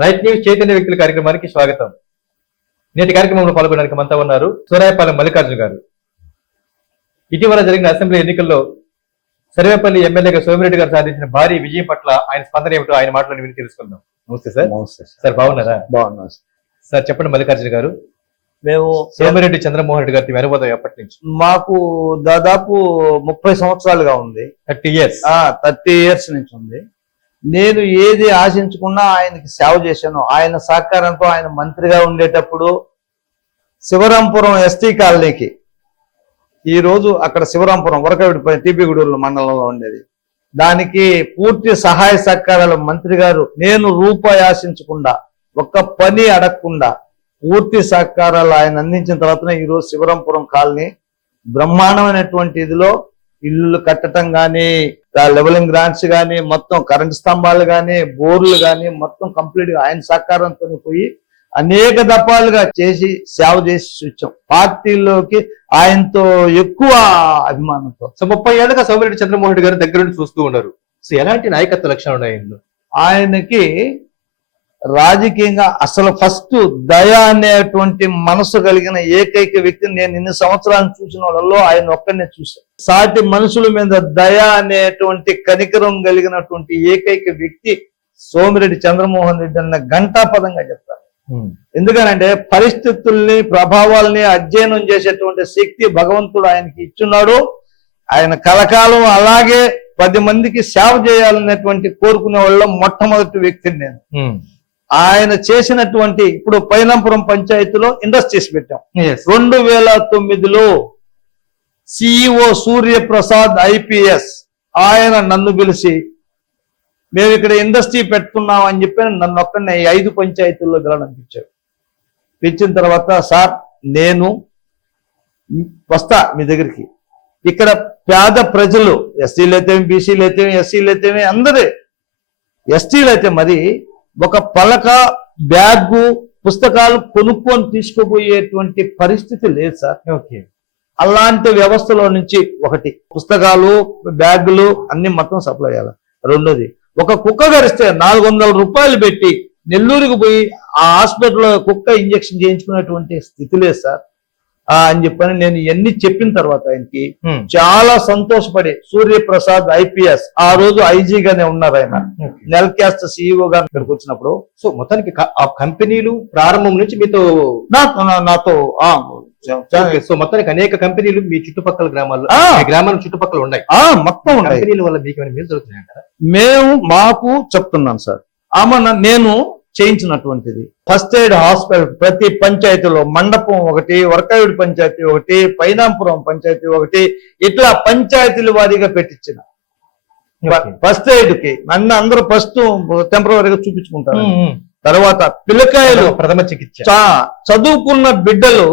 Right news Chaitanya వ్యక్తుల కార్యక్రమానికి స్వాగతం. నేటి కార్యక్రమంలో పాల్గొనడానికి మనతో ఉన్నారు సూరాయపాలెం మల్లికార్జున గారు. ఇటీవల జరిగిన అసెంబ్లీ ఎన్నికల్లో సర్వేపల్లి ఎమ్మెల్యేగా సోమిరెడ్డి గారు సాధించిన భారీ విజయం పట్ల ఆయన స్పందన ఏమిటో ఆయన మాటలను విని తెలుసుకుందాం. నమస్తే సార్. నమస్తే సార్. సార్ బాగున్నారా? బాగున్నాం సార్. చెప్పండి మల్లికార్జున గారు. మేము సోమిరెడ్డి చంద్రమోహన్ రెడ్డి గారి వెనబోదాం ఎప్పటి నుంచి? మాకు దాదాపు ముప్పై సంవత్సరాలుగా ఉంది. Thirty years. ఆ థర్టీ ఇయర్స్ నుంచి ఉంది. నేను ఏది ఆశించుకున్నా ఆయనకి సేవ చేశాను. ఆయన సహకారంతో ఆయన మంత్రిగా ఉండేటప్పుడు శివరాంపురం ఎస్టీ కాలనీకి ఈ రోజు అక్కడ శివరాంపురం వరకవిడిపై టీపీగూడూరు మండలంలో ఉండేది. దానికి పూర్తి సహాయ సహకారాలు మంత్రి గారు నేను రూపాయి ఆశించకుండా ఒక్క పని అడగకుండా పూర్తి సహకారాలు ఆయన అందించిన తర్వాతనే ఈ రోజు శివరాంపురం కాలనీ బ్రహ్మాండమైనటువంటి ఇదిలో ఇల్లు కట్టడం కానీ లెవెలింగ్ గ్రాంట్స్ కానీ మొత్తం కరెంట్ స్తంభాలు కానీ బోర్లు కానీ మొత్తం కంప్లీట్గా ఆయన సహకారంతో పోయి అనేక దఫాలుగా చేసి సేవ చేసి వచ్చాం పార్టీలోకి ఆయనతో ఎక్కువ అభిమానంతో. సో ముప్పై ఏళ్ళుగా సోమిరెడ్డి చంద్రమోహన్ రెడ్డి గారు దగ్గర నుండి చూస్తూ ఉన్నారు. సో ఎలాంటి నాయకత్వ లక్షణాలు ఉన్నాయి ఆయనకి రాజకీయంగా అసలు ఫస్ట్ దయ అనేటువంటి మనసు కలిగిన ఏకైక వ్యక్తిని నేను ఇన్ని సంవత్సరాలు చూసిన వాళ్ళలో ఆయన ఒక్కనే చూశాను. సాటి మనుషుల మీద దయ అనేటువంటి కనికరం కలిగినటువంటి ఏకైక వ్యక్తి సోమిరెడ్డి చంద్రమోహన్ రెడ్డి అన్న ఘంటాపదంగా చెప్తారు ఎందుకనంటే పరిస్థితుల్ని ప్రభావాల్ని అధ్యయనం చేసేటువంటి శక్తి భగవంతుడు ఆయనకి ఇచ్చున్నాడు. ఆయన కలకాలం అలాగే పది మందికి సేవ చేయాలనేటువంటి కోరుకునే వాళ్ళలో మొట్టమొదటి వ్యక్తిని నేను. ఆయన చేసినటువంటి ఇప్పుడు పైనంపురం పంచాయతీలో ఇండస్ట్రీస్ పెట్టాం. రెండు వేల తొమ్మిదిలో సిఇఓ సూర్యప్రసాద్ ఐపీఎస్ ఆయన నన్ను పిలిచి మేము ఇక్కడ ఇండస్ట్రీ పెట్టుకున్నాం అని చెప్పి నన్ను ఒక్కడిని ఐదు పంచాయతీల్లో గెలవనిపించారు పిలిచిన తర్వాత సార్ నేను వస్తా మీ దగ్గరికి. ఇక్కడ పేద ప్రజలు ఎస్సీలు అయితే బీసీలు అయితే ఎస్సీలు అయితే అందరే ఎస్టీలు అయితే మరి ఒక పలక బ్యాగు పుస్తకాలు కొనుక్కొని తీసుకుపోయేటువంటి పరిస్థితి లేదు సార్. ఓకే. అలాంటి వ్యవస్థలో నుంచి ఒకటి పుస్తకాలు బ్యాగులు అన్ని మొత్తం సప్లై చేయాలి. రెండోది ఒక కుక్క గరిస్తే నాలుగు వందల రూపాయలు పెట్టి నెల్లూరుకు పోయి ఆ హాస్పిటల్లో కుక్క ఇంజెక్షన్ చేయించుకునేటువంటి స్థితి లేదు సార్. అని చెప్పని నేను ఇవన్నీ చెప్పిన తర్వాత ఆయనకి చాలా సంతోషపడి సూర్యప్రసాద్ ఐపీఎస్ ఆ రోజు ఐజీగానే ఉన్నారు ఆయన. నెల్ క్యాస్ట్ సిఇఓ గా ఇక్కడికి వచ్చినప్పుడు సో మొత్తానికి ఆ కంపెనీలు ప్రారంభం నుంచి మీతో నాతో సో మొత్తానికి అనేక కంపెనీలు మీ చుట్టుపక్కల గ్రామాల్లో గ్రామాల చుట్టుపక్కల ఉన్నాయి. ఆ, మొత్తం ఉన్నాయి. కంపెనీల వల్ల మీకు ఏమైనా మేలు జరుగుతున్నాయంటారా? మేము మాకు చెప్తున్నాను సార్. ఆమె నేను చేయించినటువంటిది ఫస్ట్ ఎయిడ్ హాస్పిటల్ ప్రతి పంచాయతీలో మండపం ఒకటి వర్కాయుడి పంచాయతీ ఒకటి పైనాంపురం పంచాయతీ ఒకటి ఇట్లా పంచాయతీల వారీగా పెట్టించిన. ఫస్ట్ ఎయిడ్కి నన్ను అందరూ ఫస్ట్ టెంపరీగా చూపించుకుంటారు. తర్వాత పిల్లకాయలు ప్రథమ చికిత్స చదువుకున్న బిడ్డలు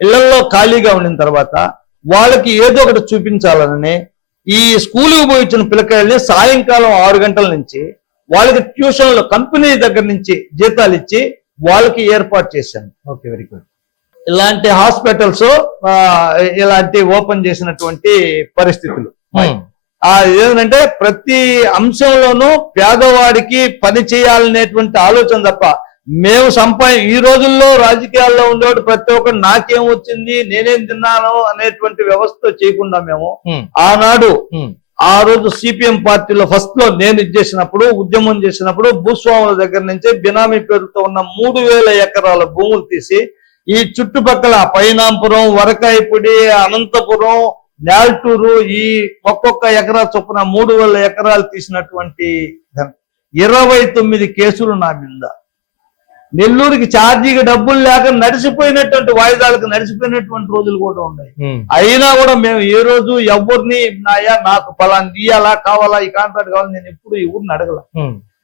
ఇళ్ళలో ఖాళీగా ఉండిన తర్వాత వాళ్ళకి ఏదో ఒకటి చూపించాలని ఈ స్కూల్కి పోయి ఇచ్చిన పిల్లకాయల్ని సాయంకాలం ఆరు గంటల నుంచి వాళ్ళకి ట్యూషన్లు కంపెనీ దగ్గర నుంచి జీతాలు ఇచ్చి వాళ్ళకి ఏర్పాటు చేశాను. Okay very good. ఇలాంటి హాస్పిటల్స్ ఇలాంటి ఓపెన్ చేసినటువంటి పరిస్థితులు. ఆ ఏంటంటే ప్రతి అంశంలోనూ పేదవాడికి పని చేయాలనేటువంటి ఆలోచన తప్ప మేము సంపా ఈ రోజుల్లో రాజకీయాల్లో ఉండేవాడు ప్రతి ఒక్కరు నాకేం వచ్చింది నేనేం తిన్నాను అనేటువంటి వ్యవస్థ చేయకుండా మేము ఆనాడు ఆ రోజు సిపిఎం పార్టీలో ఫస్ట్లో నేను ఇది చేసినప్పుడు ఉద్యమం చేసినప్పుడు భూస్వాముల దగ్గర నుంచి బినామీ పేరుతో ఉన్న మూడు వేల ఎకరాల భూములు తీసి ఈ చుట్టుపక్కల పైనాంపురం వరకాయపుడి అనంతపురం నేల్టూరు ఈ ఒక్కొక్క ఎకరా చొప్పున మూడు వేల ఎకరాలు తీసినటువంటి ఇరవై తొమ్మిది కేసులు నా మీద. నెల్లూరుకి ఛార్జీకి డబ్బులు లేక నడిచిపోయినటువంటి వాయిదాలకు నడిచిపోయినటువంటి రోజులు కూడా ఉన్నాయి. అయినా కూడా మేము ఏ రోజు ఎవరిని నాయా నాకు పలానా ఇయ్యాలా కావాలా ఈ కాంట్రాక్ట్ కావాలి నేను ఎప్పుడు ఎవరిని అడగల.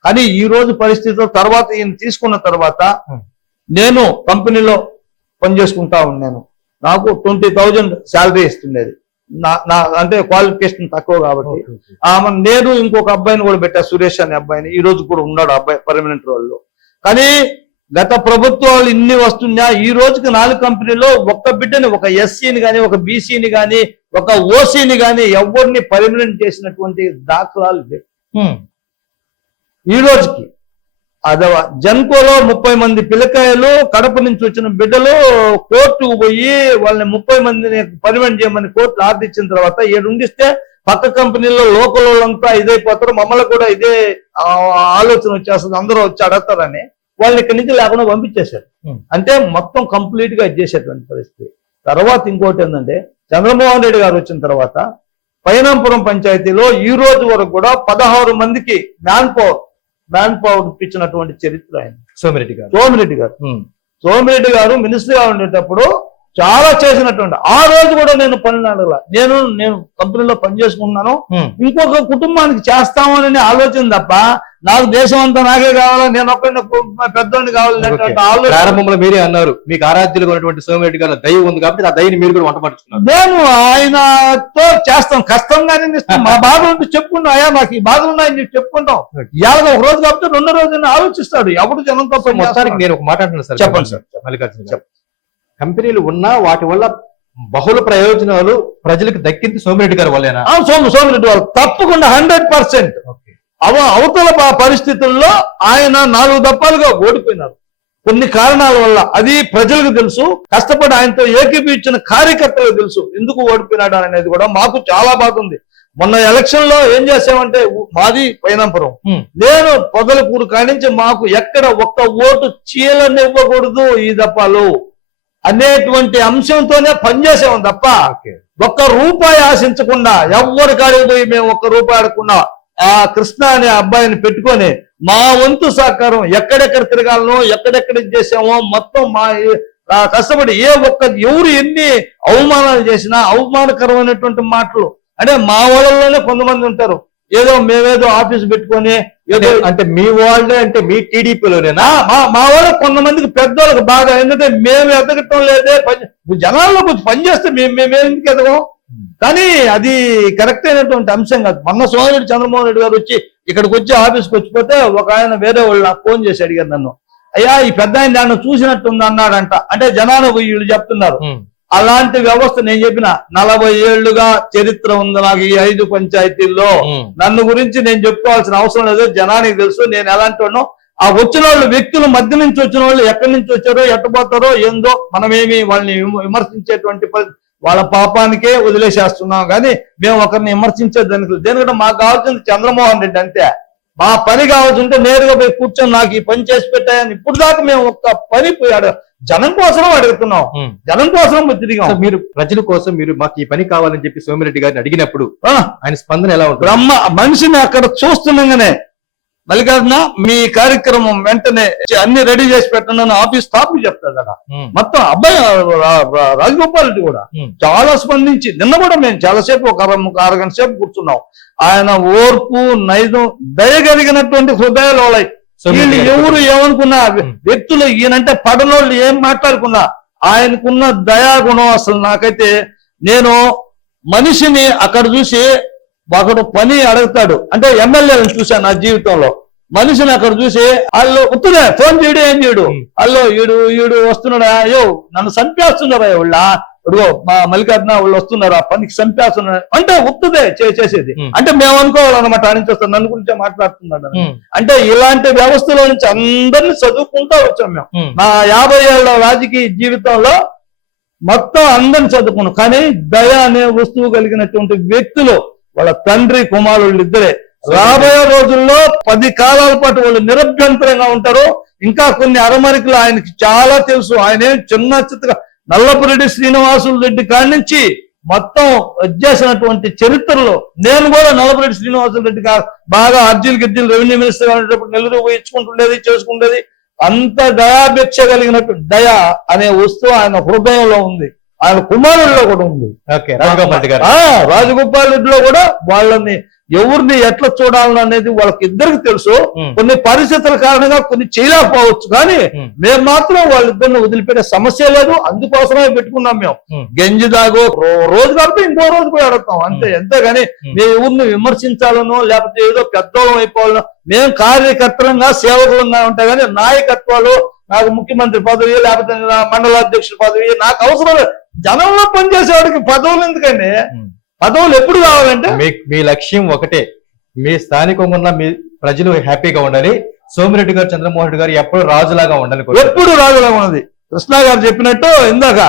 కానీ ఈ రోజు పరిస్థితుల్లో తర్వాత ఈయన తీసుకున్న తర్వాత. నేను కంపెనీలో పనిచేసుకుంటా ఉన్నాను. నాకు ట్వంటీ థౌజండ్ శాలరీ ఇస్తుండేది. నా అంటే క్వాలిఫికేషన్ తక్కువ కాబట్టి. ఆమె నేను ఇంకొక అబ్బాయిని కూడా పెట్టా సురేష్ అనే అబ్బాయిని. ఈ రోజు కూడా ఉన్నాడు అబ్బాయి పర్మనెంట్ రోల్లో కానీ గత ప్రభుత్వాలు ఇన్ని వస్తున్నా ఈ రోజుకి నాలుగు కంపెనీలో ఒక్క బిడ్డని ఒక ఎస్సీని గాని ఒక బీసీని గాని ఒక ఓసీని గాని ఎవరిని పర్మనెంట్ చేసినటువంటి దాఖలాలు లేవు. ఈ రోజుకి అదవ జన్కోలో ముప్పై మంది పిల్లకాయలు కడప నుంచి వచ్చిన బిడ్డలు కోర్టుకు పోయి వాళ్ళని ముప్పై మందిని పర్మిట్ చేయమని కోర్టు ఆర్డర్ ఇచ్చిన తర్వాత ఏడు ఉండిస్తే పక్క కంపెనీలో లోకల్ వాళ్ళంతా ఇదైపోతారు. మమ్మల్ని కూడా ఇదే ఆలోచన వచ్చేస్తుంది. అందరూ వచ్చి అడగతారని. వాళ్ళని ఇక్కడి నుంచి లేకుండా పంపించేశారు. అంటే మొత్తం కంప్లీట్గా ఇచ్చేసేటువంటి పరిస్థితి. తర్వాత ఇంకోటి ఏంటంటే చంద్రమోహన్ రెడ్డి గారు వచ్చిన తర్వాత పైనాంపురం పంచాయతీలో ఈ రోజు వరకు కూడా పదహారు మందికి మ్యాన్ పవర్ మ్యాన్ పవర్ ఇప్పించినటువంటి చరిత్ర ఆయన. సోమిరెడ్డి గారు. సోమిరెడ్డి గారు. సోమిరెడ్డి గారు మినిస్టర్గా ఉండేటప్పుడు చాలా చేసినటువంటి ఆ రోజు కూడా నేను పనులు అడగల. నేను నేను కంపెనీలో పని చేసుకుంటున్నాను. ఉమ్. ఇంకొక కుటుంబానికి చేస్తామని ఆలోచన తప్ప నాకు దేశం అంతా నాకే కావాలా? నేను ఒక్కడిని పెద్దోడిని. ఆలోచన ప్రారంభంలో మీరే అన్నారు మీకు ఆరాధ్యులుగా ఉన్నటువంటి సోమిరెడ్డి గారి దయ ఉంది కాబట్టి ఆ దయని మీరు కూడా వంట పట్టుకున్నారు నేను ఆయనతో చేస్తాం. కష్టంగానే మా బాధ ఉంటే చెప్పుకుంటాం. అయ్యా నాకు ఈ బాధలు ఉన్నాయని చెప్పి చెప్పుకుంటాం. ఇవాళ ఒక రోజు కాబట్టి రెండో రోజు ఆలోచిస్తాడు. ఎవడు జనంతో పని మొత్తానికి? నేను ఒక మాట అంటున్నాను సార్. చెప్పండి సార్. మల్లికార్జున. కంపెనీలు ఉన్నా వాటి వల్ల బహుళ ప్రయోజనాలు ప్రజలకు దక్కింది సోమిరెడ్డి గారి వల్లేనా? సోము సోమిరెడ్డి వాళ్ళు తప్పకుండా హండ్రెడ్ పర్సెంట్. అవ అవతల పరిస్థితుల్లో ఆయన నాలుగు దప్పాలుగా ఓడిపోయినారు. కొన్ని కారణాల వల్ల. అది ప్రజలకు తెలుసు కష్టపడి ఆయనతో ఏకీపించిన కార్యకర్తలకు తెలుసు. ఎందుకు ఓడిపోయినాడు అనేది కూడా మాకు చాలా బాధ ఉంది. మొన్న ఎలక్షన్లో ఏం చేసామంటే మాది పైనంపురం. నేను పొదలకూరు కానించి మాకు ఎక్కడ ఒక్క ఓటు చీలనివ్వకూడదు ఈ దప్పాలు అనేటువంటి అంశంతోనే పనిచేసాము తప్ప. ఒక్క రూపాయి ఆశించకుండా ఎవ్వరి కాడికి పోయి మేము ఒక్క రూపాయి ఆడకుండా ఆ కృష్ణ అనే అబ్బాయిని పెట్టుకొని మా వంతు సహకారం ఎక్కడెక్కడ తిరగాలనో ఎక్కడెక్కడ చేసామో మొత్తం మా కష్టపడి ఏ ఒక్క ఎవరు ఎన్ని అవమానాలు చేసినా అవమానకరమైనటువంటి మాటలు. అంటే మా వాళ్ళలోనే కొంతమంది ఉంటారు. ఏదో మేమేదో ఆఫీస్ పెట్టుకొని ఏదో అంటే- మీ వాళ్ళే అంటే మీ టీడీపీలోనేనా? మా మా వాళ్ళు కొంతమందికి పెద్దోళ్ళకి బాగా ఎందుకంటే మేము ఎదగటం లేదే జనాల్లో కొంచెం పని చేస్తే మేము మేము ఎందుకు ఎదగం? కానీ అది కరెక్ట్ అయినటువంటి అంశం కాదు. మొన్న సోమిరెడ్డి చంద్రమోహన్ రెడ్డి గారు వచ్చి ఇక్కడికి వచ్చి ఆఫీస్కి వచ్చిపోతే ఒక ఆయన వేరే వాళ్ళు నాకు ఫోన్ చేసి అడిగారు నన్ను. అయ్యా ఈ పెద్ద ఆయన దాన్ని చూసినట్టుంది అన్నాడంట. అంటే జనాలు వీళ్ళు చెప్తున్నారు. అలాంటి వ్యవస్థ నేను చెప్పిన నలభై ఏళ్ళుగా చరిత్ర ఉంది నాకు ఈ ఐదు పంచాయతీల్లో. నన్ను గురించి నేను చెప్పుకోవాల్సిన అవసరం లేదు. జనానికి తెలుసు నేను ఎలాంటి వాడినో. ఆ వచ్చిన వాళ్ళు వ్యక్తులు మధ్య నుంచి వచ్చిన వాళ్ళు ఎక్కడి నుంచి వచ్చారో ఎట్టపోతారో ఏందో మనమేమి వాళ్ళని విమ- విమర్శించేటువంటి వాళ్ళ పాపానికే వదిలేసేస్తున్నాం. కానీ మేము ఒకరిని విమర్శించే దానికి. దేనికంటే మాకు కావాల్సింది చంద్రమోహన్ రెడ్డి అంతే. మా పని కావాల్సింటే నేరుగా పోయి కూర్చొని నాకు ఈ పని చేసి పెట్టాయని ఇప్పుడు దాకా మేము ఒక్క పని పోయాడు జనం కోసం అడుగుతున్నాం. జనం కోసం తిరిగాం. మీరు ప్రజల కోసం మీరు మాకు ఈ పని కావాలని చెప్పి సోమిరెడ్డి గారిని అడిగినప్పుడు ఆ, ఆయన స్పందన ఎలా ఉంటుంది? బ్రహ్మ మనిషిని అక్కడ చూస్తుండగానే మల్లికార్జున మీ కార్యక్రమం వెంటనే అన్ని రెడీ చేసి పెట్టండి ఆఫీస్ స్టాఫ్ చెప్తాడు అక్కడ. మొత్తం అబ్బాయి రాజగోపాల్ రెడ్డి కూడా. చాలా స్పందించి నిన్న కూడా మేము చాలాసేపు ఒక అర ఒక అరగంట సేపు కూర్చున్నాం ఆయన ఓర్పు నైజం దయగలిగినటువంటి హృదయాలు వీళ్ళు ఎవరు ఏమనుకున్నా. వ్యక్తులు ఈయనంటే పడనోళ్ళు ఏం మాట్లాడుకున్నా ఆయనకున్న దయాగుణం అసలు నాకైతే నేను మనిషిని అక్కడ చూసి ఒకడు పని అడుగుతాడు. అంటే ఎమ్మెల్యేలను చూశాను నా జీవితంలో. మనిషిని అక్కడ చూసి వాళ్ళు ఉత్తుడే ఫోన్ చేయడు ఏం చేయడు. అల్లో ఈడు ఈడు వస్తున్నాడా? అయ్యో నన్ను చంపేస్తున్నారా వాళ్ళ? ఇదిగో మా మల్లికార్జున వాళ్ళు వస్తున్నారు ఆ పనికి చంపేస్తున్నారు. అంటే ఉత్తుదే చే- చేసేది. ఉమ్. అంటే మేము అనుకోవాలన్నమాట ఆయన చూస్తాం నన్ను గురించే మాట్లాడుతున్నాడు. అంటే ఇలాంటి వ్యవస్థలో నుంచి అందరిని చదువుకుంటూ వచ్చాం మేము. నా యాభై ఏళ్ళ రాజకీయ జీవితంలో మొత్తం అందరిని చదువుకున్నాం. కానీ దయ అనే వస్తువు కలిగినటువంటి వ్యక్తులు వాళ్ళ తండ్రి కుమారుళ్ళు ఇద్దరే రాబోయే రోజుల్లో పది కాలాల పాటు వాళ్ళు నిరభ్యంతరంగా ఉంటారు. ఇంకా కొన్ని అరమరికలు ఆయనకి చాలా తెలుసు. ఆయన ఏం చిన్న చిత్తగా నల్లపురెడ్డి శ్రీనివాసులు రెడ్డి కాడి నుంచి మొత్తం వచ్చేసినటువంటి చరిత్రలో నేను కూడా నల్లపురెడ్డి శ్రీనివాసులు రెడ్డి బాగా అర్జున్ గిర్జున్ రెవెన్యూ మినిస్టర్గా ఉండేటప్పుడు నెల్లూరు పోయి ఇచ్చుకుంటుండేది చేసుకుండేది. అంత దయాభిక్ష కలిగినట్టు దయ అనే వస్తువు ఆయన హృదయంలో ఉంది. ఆయన కుమారుల్లో కూడా ఉంది. రాజగోపాల్ రెడ్డిలో కూడా వాళ్ళని ఎవరిని ఎట్లా చూడాలని అనేది వాళ్ళకి ఇద్దరికి తెలుసు. కొన్ని పరిస్థితుల కారణంగా కొన్ని చేయలేకపోవచ్చు. కానీ. మేము మాత్రం వాళ్ళిద్దరిని వదిలిపెట్టే సమస్య లేదు. అందుకోసమే పెట్టుకున్నాం మేము. గంజి దాగో రోజు కాబట్టి ఇంకో రోజు పోయి అడుగుతాం. అంతే అంతేగాని ఉమ్. మేము ఊరిని విమర్శించాలనో లేకపోతే ఏదో పెద్దోళం అయిపోవాలనో మేము కార్యకర్తలంగా సేవకులంగా ఉంటాయి కానీ నాయకత్వాలు నాకు ముఖ్యమంత్రి పదవి లేకపోతే నా మండల అధ్యక్షుల పదవి నాకు అవసరం లేదు. జనంలో పనిచేసేవాడికి పదవులు ఎందుకండి. పదవులు ఎప్పుడు కావాలంటే? మీ మీ లక్ష్యం ఒకటే. మీ స్థానికంగా ఉన్న మీ ప్రజలు హ్యాపీగా ఉండాలి. సోమిరెడ్డి గారు చంద్రమోహన్ రెడ్డి గారు ఎప్పుడు రాజులాగా ఉండాలి. ఎప్పుడు రాజులా ఉన్నది. కృష్ణ గారు చెప్పినట్టు ఇందాక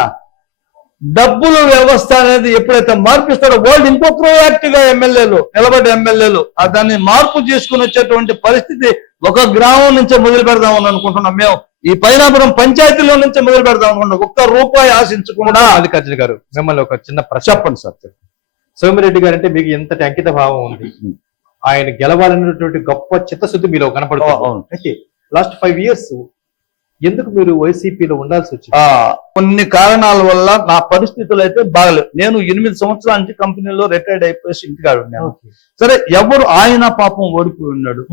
డబ్బుల వ్యవస్థ అనేది ఎప్పుడైతే మార్పిస్తారో వాళ్ళు ఇంకో ప్రొయాక్టివ్గా ఎమ్మెల్యేలు నిలబడి ఎమ్మెల్యేలు దాన్ని మార్పు చేసుకుని వచ్చేటువంటి పరిస్థితి ఒక గ్రామం నుంచే మొదలు పెడదామని అనుకుంటున్నాం మేము. ఈ పైనాపురం పంచాయతీలో నుంచే మొదలు పెడదాం ఒక్క రూపాయి ఆశించకుండా మల్లికార్జున గారు మిమ్మల్ని ఒక చిన్న ప్రశ్న. చెప్పండి సార్. సోమిరెడ్డి గారు అంటే మీకు ఎంతటి అంకిత భావం ఉంది. ఆయన గెలవాలనేటువంటి గొప్ప చిత్తశుద్ధి మీలో కనపడుతుంది. లాస్ట్ ఫైవ్ ఇయర్స్ ఎందుకు మీరు వైసీపీలో ఉండాల్సి వచ్చింది? కొన్ని కారణాల వల్ల నా పరిస్థితులు అయితే బాగలేవు. నేను ఎనిమిది సంవత్సరాల నుంచి కంపెనీలో రిటైర్డ్ అయిపోయి ఇంటికాడు ఉన్నాను. సరే ఎవరు ఆయన పాపం ఓడిపోయి ఉన్నాడు.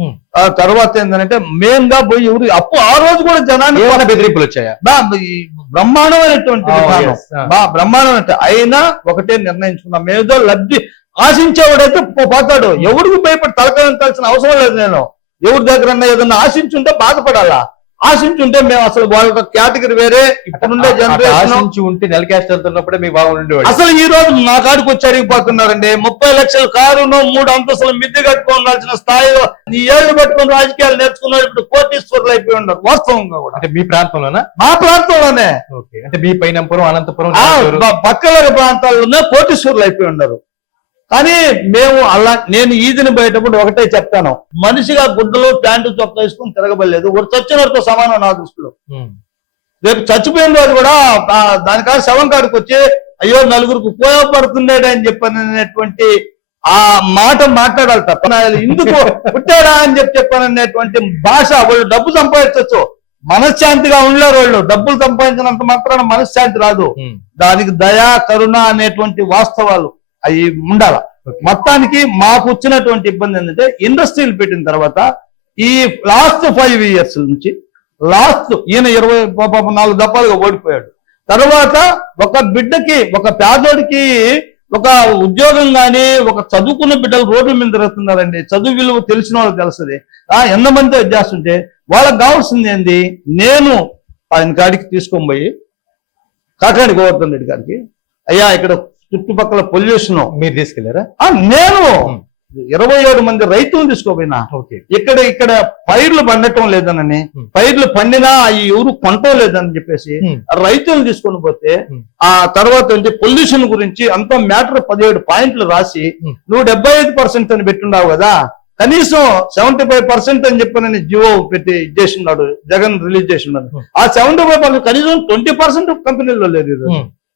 ఆ తర్వాత ఏంటంటే మెయిన్గా పోయి ఎవరు అప్పు ఆ రోజు కూడా జనాన్ని బెదిరింపులు వచ్చాయా? బ్రహ్మాండమైనటువంటి బ్రహ్మాండమైన అయినా ఒకటే నిర్ణయించుకున్నాం ఏదో లబ్ధి ఆశించేవాడైతే పోతాడు. ఎవరికి భయపడి తలకాయించాల్సిన అవసరం లేదు నేను. ఎవరి దగ్గర ఏదన్నా ఆశించుంటే బాధపడాలా? ఆశించుంటే మేము అసలు వాళ్ళ కేటగిరీ వేరే ఇప్పుడుండే జనరేషన్ ఆశించి ఉంటే నెల క్యాష్ వెళ్తున్నప్పుడే మీ బాగుండేవాడు అసలు ఈ రోజు నా కాడికి వచ్చి అడిగిపోతున్నారండి ముప్పై లక్షల కారును మూడు అంతస్తులు మిద్దె కట్టుకోవాల్సిన స్థాయిలో ఈ ఏళ్ళు పట్టుకుని రాజకీయాలు నేర్చుకున్నారు ఇప్పుడు కోటీశ్వరులు అయిపోయి ఉన్నారు వాస్తవంగా కూడా. అంటే మీ ప్రాంతంలోనా? మా ప్రాంతంలోనే. ఓకే. అంటే మీ పైనంపురం అనంతపురం పక్కల ప్రాంతాల్లోనే కోటీశ్వరులు అయిపోయి ఉన్నారు. కానీ మేము అలా నేను ఈదిని పోయేటప్పుడు ఒకటే చెప్తాను. మనిషిగా గుడ్డలు ప్యాంటు చొక్కా వేసుకుని తిరగబడలేదు. ఒక చచ్చినతో సమానం నా దృష్టిలో. రేపు చచ్చిపోయిన రోజు కూడా ఆ దానికాడ శవం కాడికి వచ్చి అయ్యో నలుగురికి ఉపయోగపడుతున్నాడు అని చెప్పననేటువంటి ఆ మాట మాట్లాడాలి తప్ప. నా ఎందుకు పుట్టాడా అని చెప్పి చెప్పాననేటువంటి భాష వాళ్ళు డబ్బు సంపాదించవచ్చు మనశ్శాంతిగా ఉండలేరు వాళ్ళు. డబ్బులు సంపాదించినంత మాత్రాన మనశ్శాంతి రాదు. దానికి దయా కరుణ అనేటువంటి వాస్తవాలు. అవి ఉండాల. మొత్తానికి మాకు వచ్చినటువంటి ఇబ్బంది ఏంటంటే ఇండస్ట్రీలు పెట్టిన తర్వాత ఈ లాస్ట్ ఫైవ్ ఇయర్స్ నుంచి లాస్ట్ ఈయన ఇరవై నాలుగు దఫాలుగా ఓడిపోయాడు. తర్వాత ఒక బిడ్డకి ఒక పేదోడికి ఒక ఉద్యోగం గాని ఒక చదువుకున్న బిడ్డలు రోడ్ల మీద తిరుగుతున్నారండి. చదువు విలువ తెలిసిన వాళ్ళకి తెలుస్తుంది. ఆ ఎంతమంది చేస్తుంటే వాళ్ళకి కావాల్సింది ఏంది? నేను ఆయన కాడికి తీసుకొని పోయి కాకాడి గోవర్ధన్ రెడ్డి గారికి. అయ్యా ఇక్కడ చుట్టుపక్కల పొల్యూషన్ మీరు తీసుకెళ్ళారా నేను. ఇరవై ఏడు మంది రైతులు తీసుకోపోయినా ఇక్కడ ఇక్కడ పైర్లు పండటం లేదనని. పైర్లు పండినా అవి ఎవరు కొనటం లేదని చెప్పేసి Hmm. ఆ రైతులు తీసుకొని పోతే. ఆ తర్వాత ఏంటి పొల్యూషన్ గురించి అంత మ్యాటర్ పదిహేడు పాయింట్లు రాసి. నువ్వు డెబ్బై ఐదు పర్సెంట్ అని పెట్టున్నావు కదా కనీసం సెవెంటీ ఫైవ్ పర్సెంట్ అని చెప్పని జియో పెట్టి చేసిన్నాడు జగన్ రిలీజ్ చేసిన్నాడు Hmm. ఆ సెవెంటీ ఫైవ్ పర్సెంట్ కనీసం ట్వంటీ పర్సెంట్ కంపెనీలో లేదు.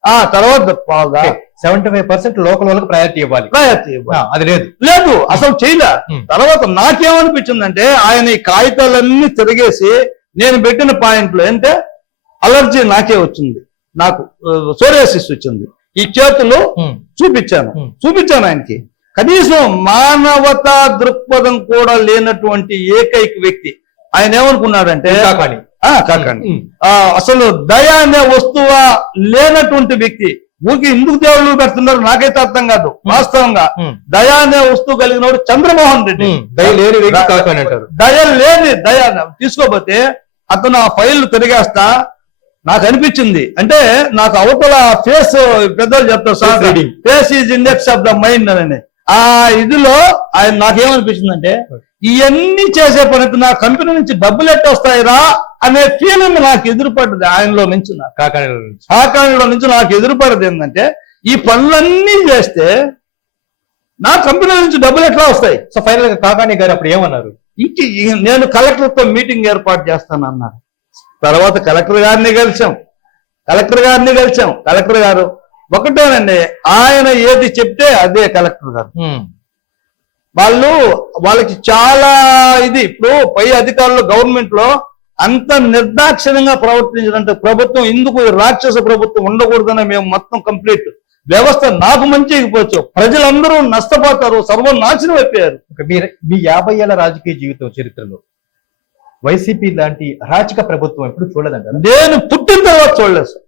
ఆ తర్వాత సెవెంటీ ఫైవ్ పర్సెంట్ లోకల్ వాళ్ళకి ప్రయారిటీ ఇవ్వాలి. రాయత్తి ఇవ్వాలి. అది లేదు. లేదు అసలు చేయలే. తర్వాత నాకేమనిపించిందంటే ఆయన ఈ కాగితాలన్నీ తిరిగేసి నేను పెట్టిన పాయింట్లు ఏంటంటే అలర్జీ నాకే వచ్చింది. నాకు సోరియాసిస్ వచ్చింది. ఈ చేతులు. చూపించాను. చూపించాను ఆయనకి. కనీసం మానవతా దృక్పథం కూడా లేనటువంటి ఏకైక వ్యక్తి. ఆయన ఏమనుకున్నాడంటే కాకండి అసలు దయ అనే వస్తువా లేనటువంటి వ్యక్తి ఊరికి ఎందుకు దేవుళ్ళు పెడుతున్నారు? నాకైతే అర్థం కాదు. వాస్తవంగా. దయ అనే వస్తువు కలిగినోడు చంద్రమోహన్ రెడ్డి. దయ లేని దయ లేని దయ తీసుకోపోతే అతను ఆ ఫైల్ తిరిగేస్తా. నాకు అనిపించింది. అంటే నాకు అవతల ఫేస్ పెద్దలు చెప్తారు sir. Face is index of the mind అని. ఆ ఇదిలో ఆయన నాకేమనిపించిందంటే ఇవన్నీ చేసే పని నా కంపెనీ నుంచి డబ్బులు ఎట్ట వస్తాయిరా అనే ఫీలింగ్ నాకు ఎదురుపడ్డది. ఆయనలో నుంచి నాకు. కాకాని నుంచి. నాకు ఎదురుపడేది ఏంటంటే ఈ పనులన్నీ చేస్తే నా కంపెనీ నుంచి డబ్బులు ఎట్లా వస్తాయి? సో ఫైనల్గా కాకాని గారు అప్పుడు ఏమన్నారు? ఇంక ఈ- నేను కలెక్టర్తో మీటింగ్ ఏర్పాటు చేస్తాను అన్నారు. తర్వాత కలెక్టర్ గారిని కలిసాం కలెక్టర్ గారిని కలిసాం కలెక్టర్ గారు ఒకటేనండి ఆయన ఏది చెప్తే అదే కలెక్టర్ గారు. వాళ్ళు వాళ్ళకి చాలా ఇది. ఇప్పుడు పై అధికారులు గవర్నమెంట్లో అంత నిర్దాక్షిణ్యంగా ప్రవర్తించినంత ప్రభుత్వం ఎందుకు రాక్షస ప్రభుత్వం ఉండకూడదని మేము మొత్తం కంప్లీట్ వ్యవస్థ నాకు మంచి అయిపోవచ్చు. ప్రజలందరూ నష్టపోతారు సర్వనాశనం అయిపోయారు. ఒక మీ యాభై ఏళ్ళ రాజకీయ జీవితం చరిత్రలో వైసీపీ లాంటి అరాచక ప్రభుత్వం ఎప్పుడు చూడదంటారా నేను పుట్టిన తర్వాత చూడలేదు సార్.